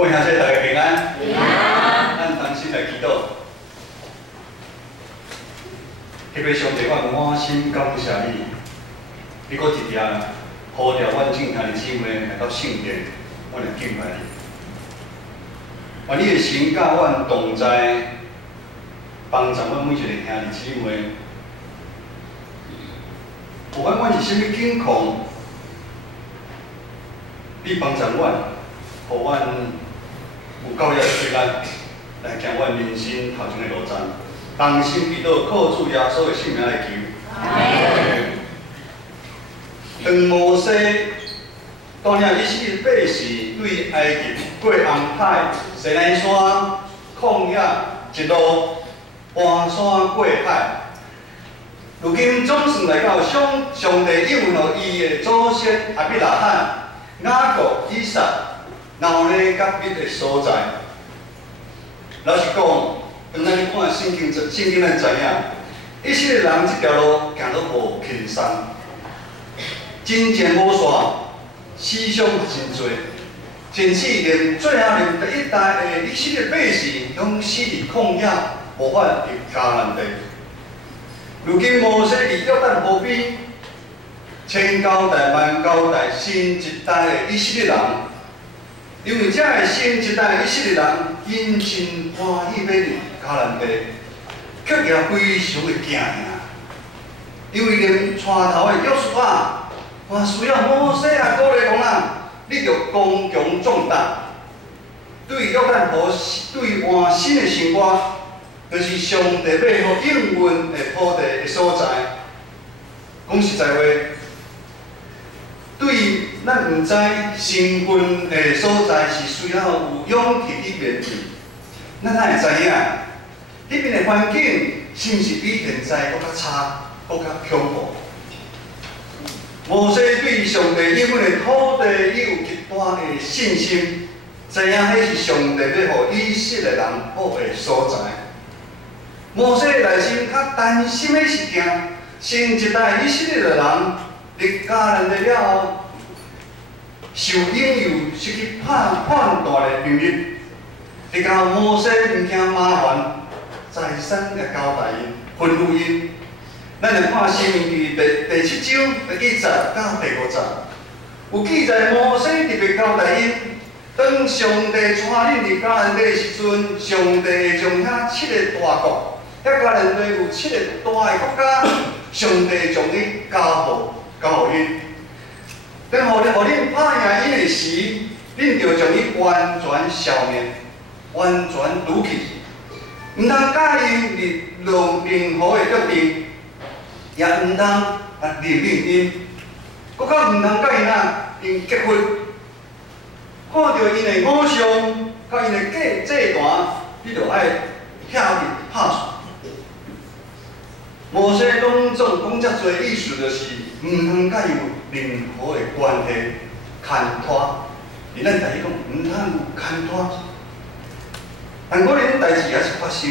各位兄弟，大家平安。平安。咱同心来祈祷。特别上帝，我满心感谢你，你搁一定呼召阮正兄弟姊妹来到圣殿，我来敬拜你。愿你的神甲阮同在，帮助阮每一个兄弟姊妹。不管阮是甚物境况，你帮助阮，互阮有够了水力来行阮人生头前的路程。同心祈祷，靠主耶稣的圣名来求。当摩西带领以色列百姓对埃及过红海、西奈山、旷野一路搬山过海。如今总算来到上帝应许伊的祖先亚伯拉罕、雅各、以撒、后呢甲彼的所在。老实讲，当咱看圣经，咱知影，以色列人这条路行得无轻松，真前无线，死伤真多，甚至连最后连第一代的以色列百姓拢死伫旷野，无法入迦南地。如今摩西伫约旦河边，千交代万交代新一代的以色列人，因为这个新一代的以色列人因真欢喜要入迦南地，却也非常的惊吓，因为连带头的约书亚，也需要摩西啊鼓励讲啊，你着刚强壮胆，对约旦河对换新的生活。就是上帝要予应允的土地的所在。讲实在话，对于咱毋知身份的所在是需要有勇气去面对，咱哪会知影？迄边的环境是毋是比现在搁较差、搁较恐怖？摩西对上帝应允的土地，伊有极大的信心，知影迄是上帝要予以色列人好的所在。摩西内心较担心的是惊，新一代以色列的人入迦南地了后，受引诱失去判断的能力，直到摩西毋惊麻烦，再三来交代因、吩咐因。咱来看《申命记》第7章第1节到第5节，有记载摩西特别交代因。当上帝带恁入迦南地的时阵，上帝会将遐7个大国。遐迦南地有7个大的国家，上帝将伊交予因。等互恁拍赢伊的时，恁着将伊完全消灭，完全除去。毋通介意任何的约定，也毋通任命因，搁较毋通甲因结婚。看到因的偶像，甲因的祭坛，你着爱遐日拍算。摩西拢总讲遮多意思，就是毋通甲伊有任何的关系牵拖。而咱台语讲，毋通有牵拖。但可能代志也是发生。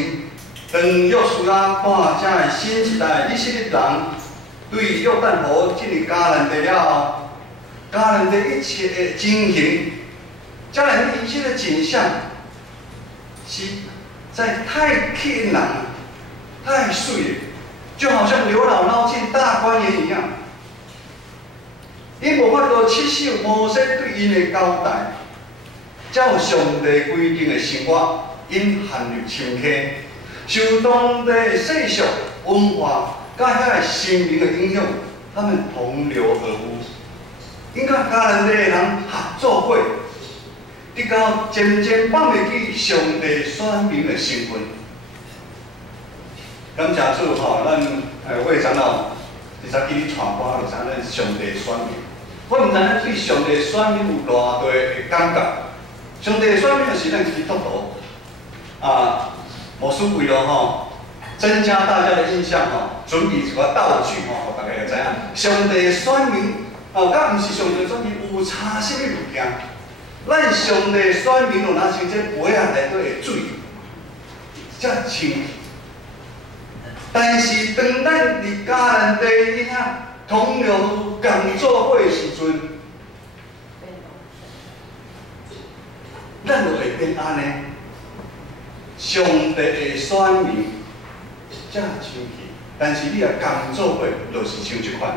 当约书亚看遮个新一代以色列人对约旦河进入迦南地了后，迦南地一切的情形，迦南地一切的景象，实在太吸引人了，太水了。就好像刘姥姥进大观园一样，因无法度接受摩西对因的交代，照上帝规定的生活，因陷入深坑，受当地的世俗文化甲遐个生命的影响，他们同流合污。因甲迦南地的人合作伙，直到渐渐放袂记上帝选民的身份。感谢主吼，咱魏长老伫早起咧传播，就知咱是上帝选民。我毋知咱对上帝选民有偌大的感觉。上帝选民就是咱基督徒啊，牧师为了吼增加大家的印象吼，准备一个道具吼，大家就知影上帝的选民哦，甲毋是上帝的选民有差甚物物件？咱上帝的选民有哪像这杯仔内底的水，遮清。但是，当咱伫迦南地遐同流共做伙的时阵，咱就会变安尼？上帝的选民才生气，但是你若工做伙，就是像即款。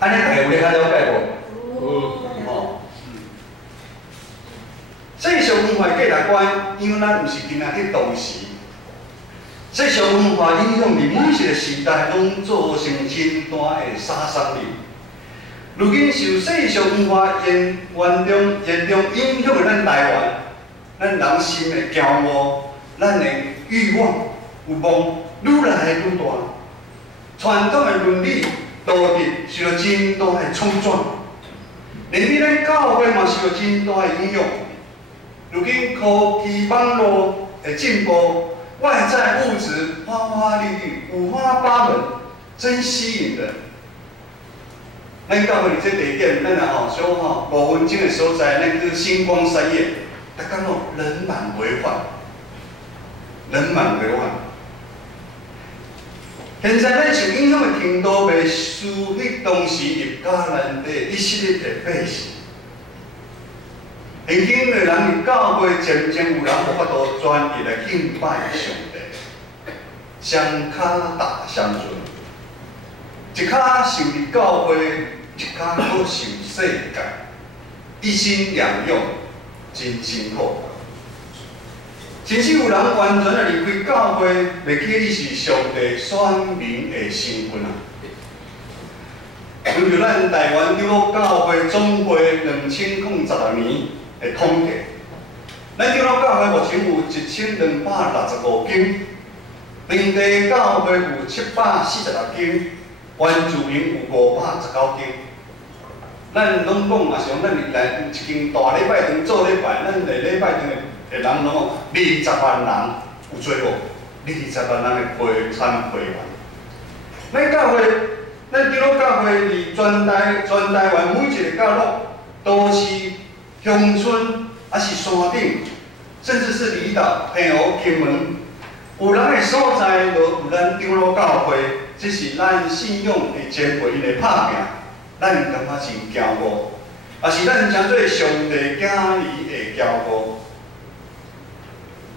安尼大家有咧较了解无？哦。世俗文化价值观，因为咱毋是今仔日当时。世俗文化影响伫每一个时代，拢造成真大的杀伤力。如今受世俗文化严重影响的咱台湾，咱人心的骄傲，咱的欲望有望愈来愈大。传统的伦理道德受到真大的冲撞，连比咱教会嘛受到真大的影响。如今科技网络的进步。外在物质花花绿绿、五花八门，真吸引人。咱教会伫这地点，咱小5分钟的所在，咱叫星光三叶，逐工人满为患，人满为患。现在咱受影响的程度，袂输迄当时入迦南地以色列的百姓。现今的人入教会，渐渐有人有法度专一来敬拜上帝，双脚踏相顺，一脚受入教会，一脚搁受世界，一心两用，真辛苦。甚至有人完全的离开教会，袂记你是上帝选民的身份啊！比如咱台湾基督教会总会2016年。的统计，咱基督教会目前有1265间，另地教会有746间，原住民有519间。咱拢讲，也是讲咱来一间大礼拜堂做礼拜，咱来礼拜堂的人拢20万人有做无？20万人的陪参会员。咱教会，咱基督教会伫全台湾每一个角落都是。乡村还是山顶，甚至是离岛、澎湖、金门，有人的所在，就有咱长老教会，这是咱信仰的前辈因的拍拼，咱感觉真骄傲，也是咱称做上帝囝儿的骄傲。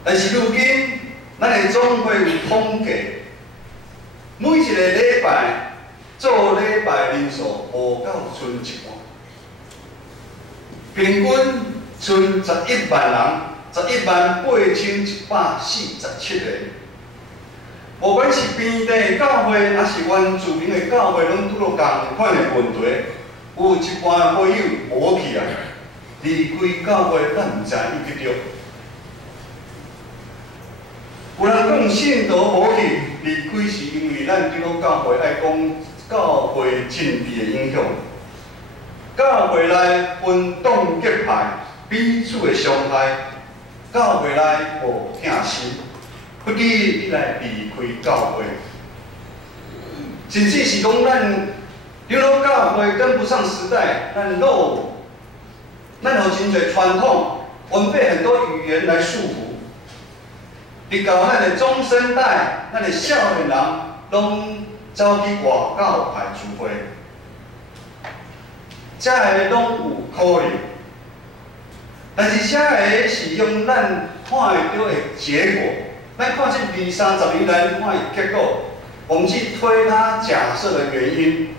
但是如今，咱的总会有统计，每一个礼拜做礼拜人数无到剩1半。平均剩11万人，118147个。无管是边地教会，还是原住民的教会，拢拄到同款的问题。有一半会友无去啊，离开教会，咱毋知伊去着。有人讲信徒无去，离开是因为咱基督教会爱讲教会政治的影响。教会内分党结派，彼此的伤害；教会内无疼心，不记你来离开教会，甚至是讲咱长老教会跟不上时代，咱有真侪传统，违背很多语言来束缚。伫到咱的中生代，咱的少年人拢走去外教派聚会。这个拢有可能，但是这个是用咱看会到的结果，咱看这20-30年来看的结果，我们去推他假设的原因，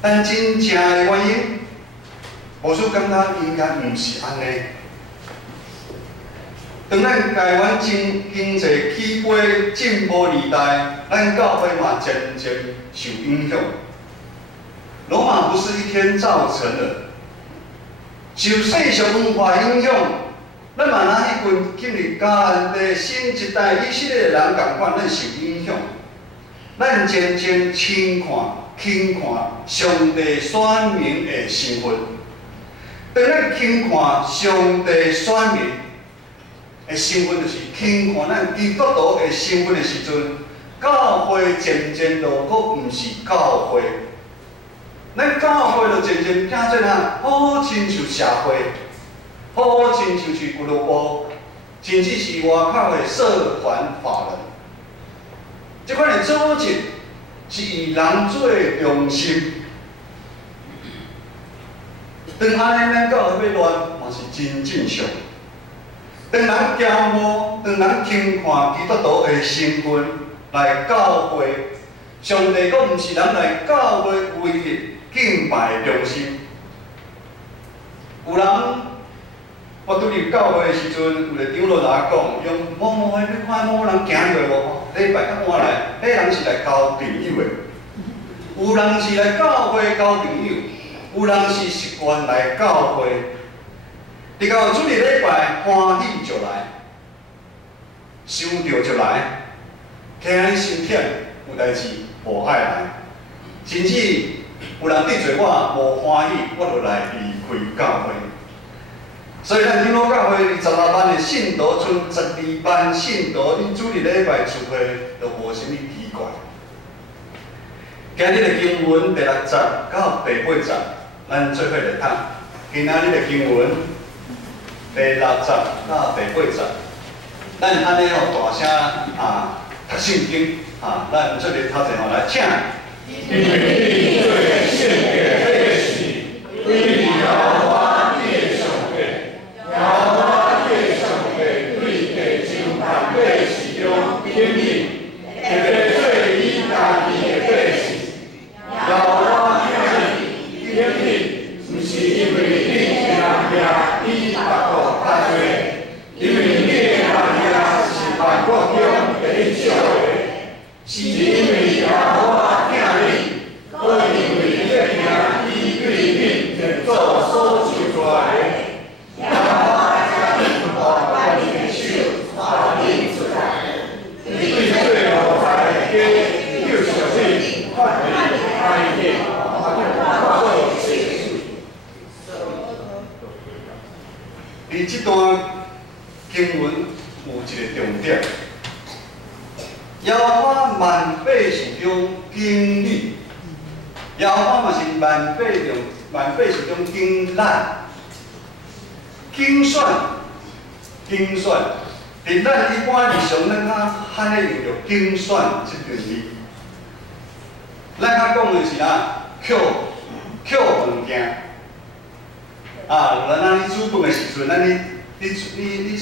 但真正的原因，我说感觉应该唔是安尼。当咱台湾经济起飞进步年代，咱教会嘛渐渐受影响。罗马不是一天造成的，受世俗文化影响，咱嘛拿迄群今日迦南地新一代以色列人共款，咱受影响，咱渐渐轻看上帝选民的身份。当咱轻看上帝选民的身份，就是轻看咱基督徒的身份的时阵，教会渐渐就佫毋是教会。咱教会就渐渐变做好亲像社会，好亲像是俱乐部，甚至是外口的社团法人。即款的组织是以人做中心，当安尼咱教会要乱，嘛是真正常。当人骄傲，当人轻看基督徒的身份来教会，上帝阁毋是人来教会唯一敬拜的中心。有人，我拄入教会的时阵，有个长老来讲，用某某迄，你看某人行过无？礼拜较晚来，迄人是来交朋友的。有人是来教会交朋友，有人是习惯来教会。你到主日礼拜欢喜就来，想着就来，听你心忝，有代志无爱来，甚至有人得罪我无欢喜，我就来离开教会。所以咱长老教会26班的信徒，剩12班信徒，恁主日礼拜聚会就无啥物奇怪。今日的经文第6节到第8节，咱做伙来读。今仔日的经文第6节到第8节，咱安尼吼大声读圣经咱做伙头前来请。你对献给历史，对耶和华列上帝，耶和华列上帝对地上万百姓中应允，特别对伊家己的百姓。耶和华听你应允，不是因为你听伊巴国较多，因为你的人是万国中最少的，是因为耶和华听你，搁因为你的名伊对你天主所受出来的，耶和华将你大管你的手带领出来，对最后才会给又小心，看你开眼，看做事。伫这段经文有一个重点。耶和华万百姓中敬你，耶和华嘛是万百姓中敬咱，敬选，伫咱一般日常咱较罕咧用着敬选这段字，咱较讲的是捡物件，咱煮饭的时阵，咱你洗米的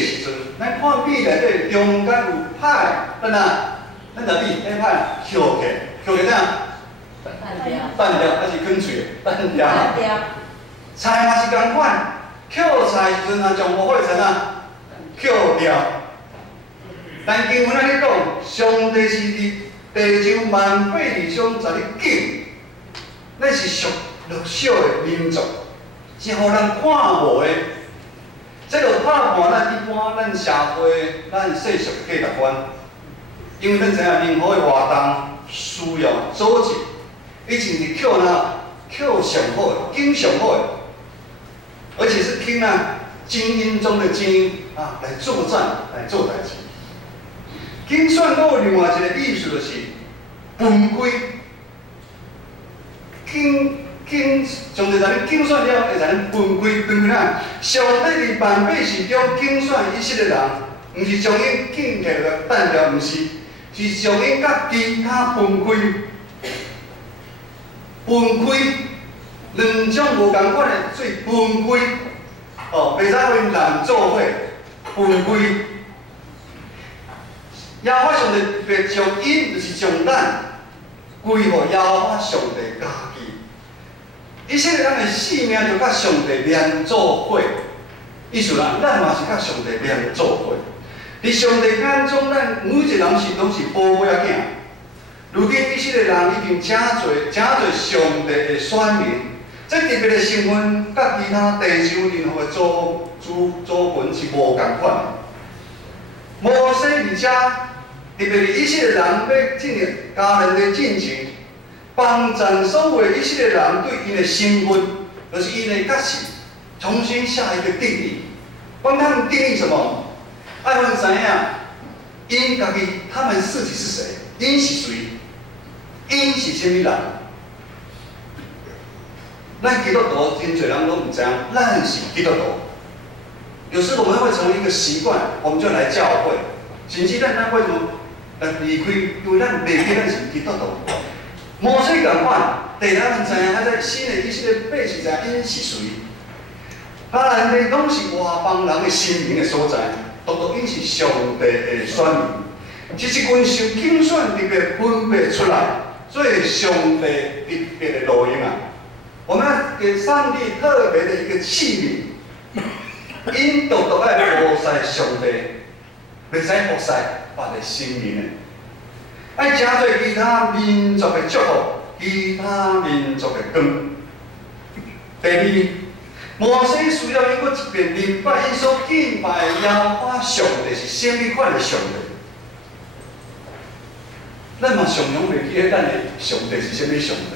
时阵，咱看米内底中间有歹，咱就米迄歹捡起怎样？拌掉还是卷嘴？拌掉。菜嘛是共款，捡菜时阵将无火尘捡掉。但经文安尼讲，上帝是伫地上万百里中在咧敬，咱是属弱小的民族，是互人看无的。这就拍破咱一般咱社会咱世俗价值观，因为咱知影任何的活动需要组织，伊就是捡上好的，拣上好的，而且是拣精英中的精英来作战来做代志。拣选阁有另外一个意思，就是分开。上帝在你拣选了，会使咱分开上帝伫万百姓中拣选以色列人，毋是将因拣起来等掉，毋是，是将因甲其他分开，两种无共款的做分开，袂使分人做伙分开。耶和华上帝别将因，就是将咱归互耶和华上帝家己。以色列人的性命就甲上帝连做伙，意思咱嘛是甲上帝连做伙。伫上帝眼中，咱每一个人拢是宝贝仔囝。如今以色列人已经真侪上帝的选民，这特别的身份，甲其他地上任何的族群是无共款的。摩西而且特别是以色列人要进入迦南的进程。帮助所有以色列人对因的身份，就是因的价值，重新下一个定义。帮他们定义什么？爱问知影，因家己他们自己是谁？因是谁？因是什么人？咱基督徒真侪人都唔知影，咱是基督徒。有时我们会成为一个习惯，我们就来教会，甚至咱为什么离开？因为咱袂记咱是基督徒。摩西共款，第二咱知影，在新的以色列百姓知影因是谁？迦南地拢是外邦人的心灵的所在，独独因是上帝的选民。这一群受拣选特别分别出来，做上帝特别的路用啊！我们要给上帝特别的一个器皿，因独独爱服侍上帝，袂使服侍别的神明的。爱真做其他民族的祝福，其他民族的光。第二，摩西需要因搁一遍明白，因所敬拜的耶和华上帝是什么款的上帝。咱嘛常常袂记得咱的上帝是什么上帝。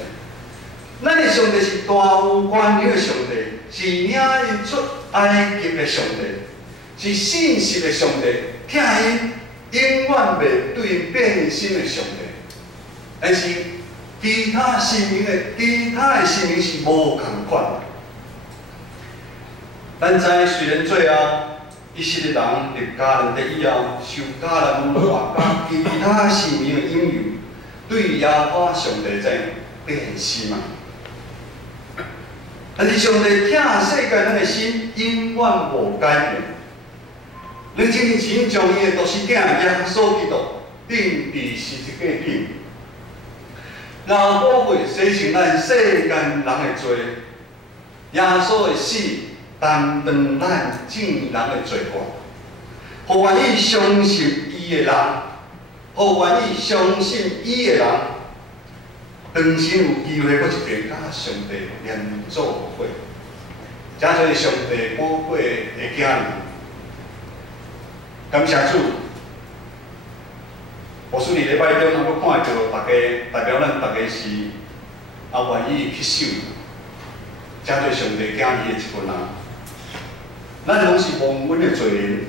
咱的上帝是大有权力的上帝，是领因出埃及的上帝，是信实的上帝，听因永远袂对因变心的上帝。但是其他神明是无共款。咱知虽然最后以色列人入迦南地以后，受迦南文化甲其他神明的引诱，对耶和华上帝在变心嘛。但是上帝疼世界人的心永远无改变。2000年前将伊的独生囝耶稣基督钉伫十字架顶，然后保卫洗净咱世间人的罪。耶稣的死担当咱正人的罪过，互愿意相信伊的人，互愿意相信伊的人，当时有机会，搁一遍甲上帝连做伙，真做上帝宝贵的囝儿。感谢主，牧师伫礼拜中，我看到大家代表咱大家是愿意去守，真做上帝囝儿的一群人。咱拢是蒙恩的罪人，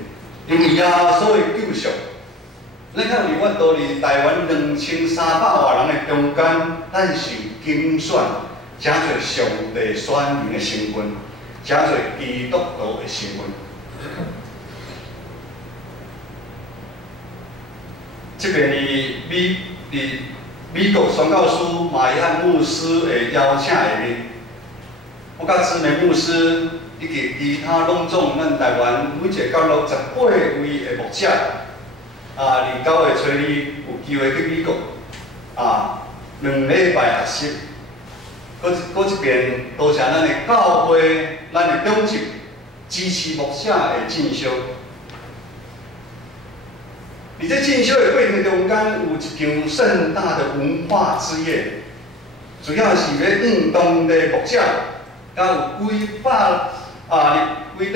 因为耶稣的救赎。咱较有法度伫台湾2300万人的中间，咱受拣选，真做上帝选民的身份，真做基督徒的身份。这边伫美国宣教师马约翰牧师的邀请下面，我甲知名牧师以及其他拢总咱台湾每一个角落18位的牧者。伫9月初2有机会去美国，2礼拜学习，搁一遍多谢咱的教会、咱的长执支持牧者的进修。伫这进修的过程中间，有一场盛大的文化之夜，主要是要运动的牧者，甲有几百规礼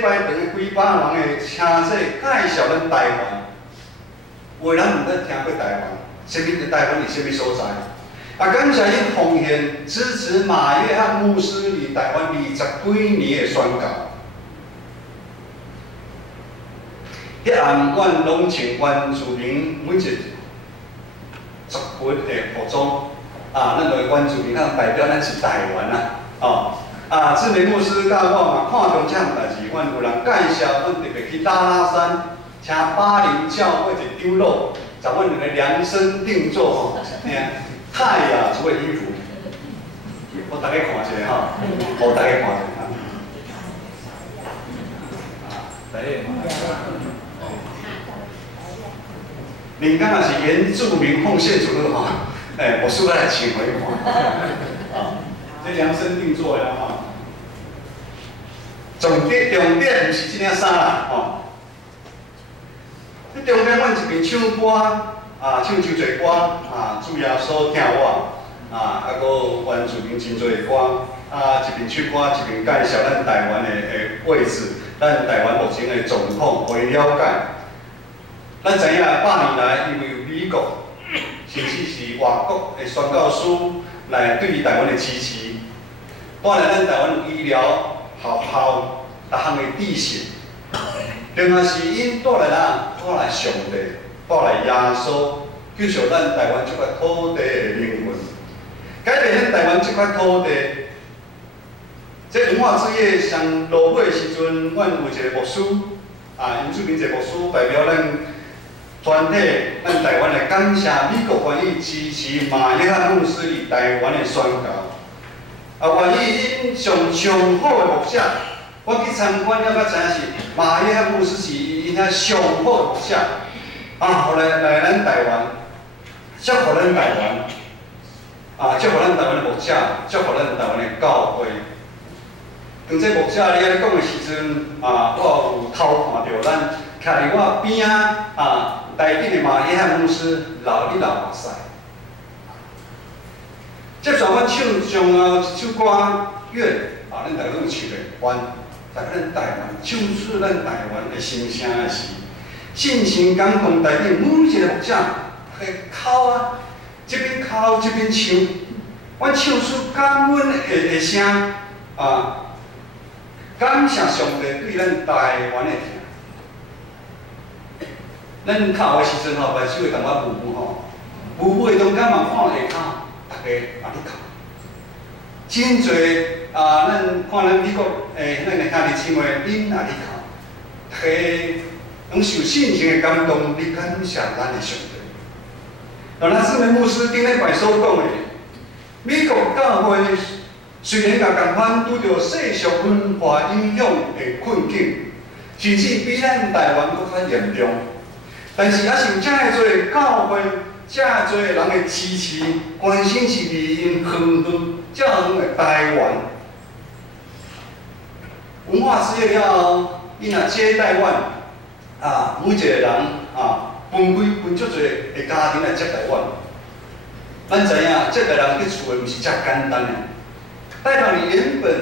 拜长几百人的车势介绍咱台湾。有人毋捌听过台湾，什么台湾是什么所在？感谢因奉献支持马约翰牧师伫台湾20几年的宣教。迄暗阮拢穿原住民每一族群的服装，咱个原住民代表咱是台湾知名牧师甲我嘛看中这项代志，阮有人介绍，阮特别去大拉山。请巴林教会一张路，找阮两个量身定做泰雅族的衣服，我大家看一下我大家看一下大家恁敢若是原住民奉献组的我输来请回看这量身定做的重点不是这件衫啦这中间，阮一边唱歌，唱真侪歌，主耶稣听我，搁有原住民真侪歌，一边唱歌，一边介绍咱台湾的位置，咱台湾目前的状况，互伊了解。咱知影8年来，因为有美国，甚至是外国的宣教师来对台湾的支持，当然咱台湾有医疗、学校，逐项的知识。另外是因带来上帝，带来耶稣，救赎咱台湾这块土地的命运，改变咱台湾这块土地。这文化之夜上落尾的时阵，阮有一个牧师，原住民一个牧师代表咱全体咱台湾来感谢美国愿意支持马约翰牧师伫台湾的宣教，愿意因上好的牧者，我去参观了，较知影是马约翰牧师是因遐上好的牧者，后来咱台湾，祝福咱台湾，祝福咱台湾的牧者，祝福咱台湾的教会。当这牧者你安尼讲的时阵，我有偷看到咱徛伫我边台顶的马约翰牧师流目屎。接续阮唱上一首歌《愿》，咱大家拢有唱的，愿，在咱台湾唱出咱台湾的心声的时，信心感动台顶每一个牧者，个口这边口这边唱，阮唱出感恩的声感谢上帝对咱台湾的疼。咱哭的时阵把手会感觉雾雾的中间嘛看下口，大家你哭。真侪咱看咱美国咱个兄弟姊妹，恁你哭，大家拢受信心的感动，你感谢咱的上帝。咱姊妹牧师顶礼拜所讲的，美国教会。虽然也共款拄着世俗文化影响的困境，甚至比咱台湾搁较严重，但是也是有遮多教会、遮多人的支持，关心是离因远遮远的台湾。文化之夜了后，伊若接待阮每一个人分足侪的家庭来接待阮。咱知影接待人去厝的，毋是遮简单的。代表你原本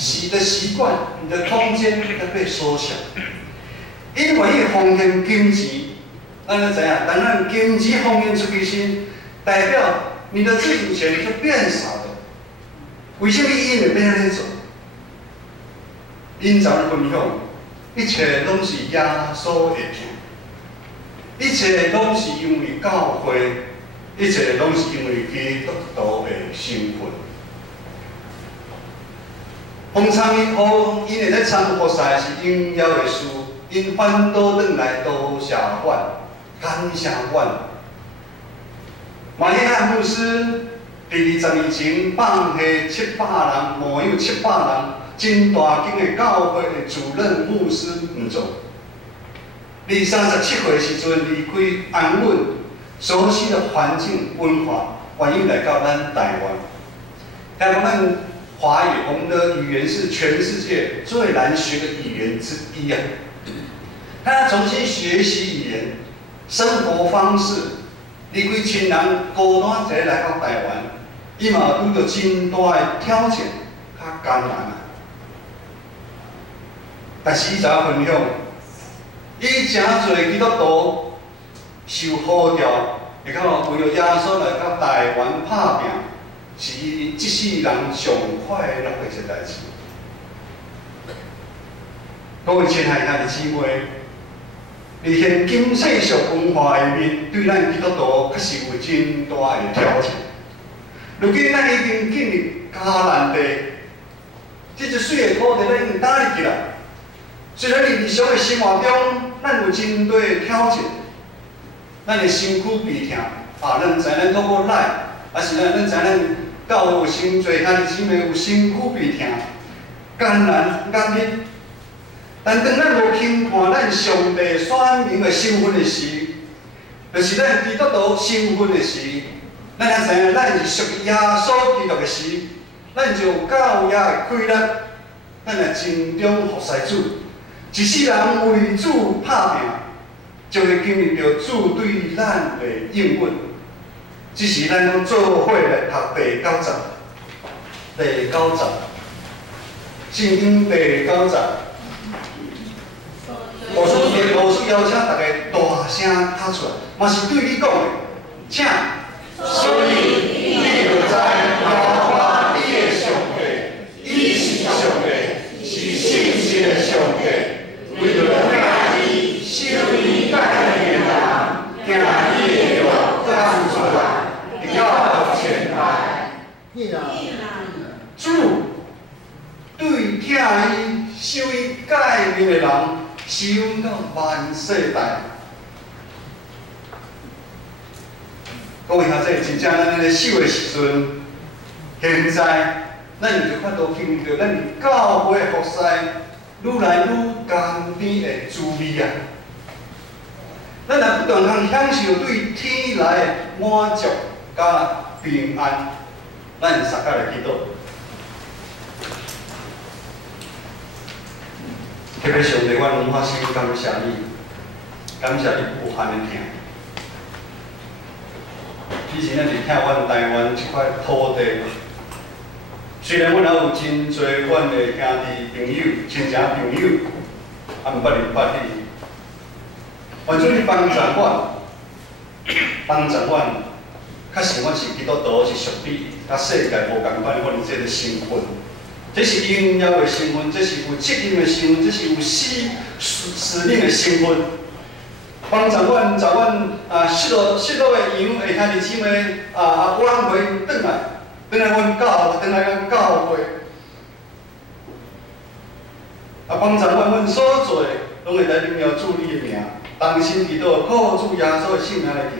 的习惯，你的空间在被缩小，因为伊奉献金钱，咱知影，当咱金钱奉献出去时，代表你的自主权就变少了。为什么因会变安尼做？因咱分享，一切拢是耶稣的疼，一切拢是因为教会，一切拢是因为基督徒的身份。奉参伊互因会咧参菩萨是应邀的事，因反倒转来多谢阮，感谢阮。马约翰牧师伫20年前放下700人，牧养700人，真大间的教会的主任牧师唔做。你37岁的时阵离开安稳、熟悉的环境、文化，愿意来到咱台湾。台湾咱。华语，我们的语言是全世界最难学的语言之一啊！他要重新学习语言、生活方式，离开亲人，孤单一个来到台湾，伊嘛有遇到真大的挑战，较艰难啊！但是伊知影分享，伊真侪基督徒受呼召，会讲为了耶稣来到台湾打拼。是伊即世人上快乐的一件代志。各位亲爱的姊妹，而现今世俗文化的面对咱基督徒，确实有真大的挑战。如今咱已经进入迦南地，这一水的土地，咱已经打入去啦。虽然日常的生活中，咱有真多的挑战，咱的身躯鼻疼，咱知咱透过来，是咱知咱。教会有真侪兄弟姊妹有身躯鼻疼、艰难压力，但当咱无轻看咱上帝选民的身份的时，就是咱基督徒身份的时，咱也知影咱是属于耶稣基督的时，咱就有教义的规律，咱来尽忠服侍主，一世人为主打拼，就会经历到主对咱的应允。只是咱拢做伙来读第9章，圣经第9章，老师邀请大家大声读出来，嘛是对你讲的，请。所以你要知耶和华你的上帝，伊是上帝，是信实的上帝，为着听伊、守伊带领的人，听伊的话讲出来。到前来，主对听伊、守伊诫命的人，使用到万世代。各位学者，真正咱咧守的时阵，现在咱就看到听到咱教会服侍愈来愈甘甜的滋味啊！咱若不断通享受对天来的满足甲平安，咱撒开来祈祷。特别上帝，我满心感谢你，感谢你无限的疼。以前咱伫听阮台湾这块土地，虽然阮也有真侪阮的兄弟朋友、亲戚朋友，毋捌认捌你，愿主你帮助我，较实我是基督徒，是属你，甲世界无共款阮这个身份。这是荣耀的身份，这是有责任的身份，这是有使命的身份。帮助阮，在阮失落的羊的兄弟姊妹我人回转来阮教会，帮助阮所做的，拢会来荣耀主你的名，同心祈祷，靠主耶稣的圣名来求。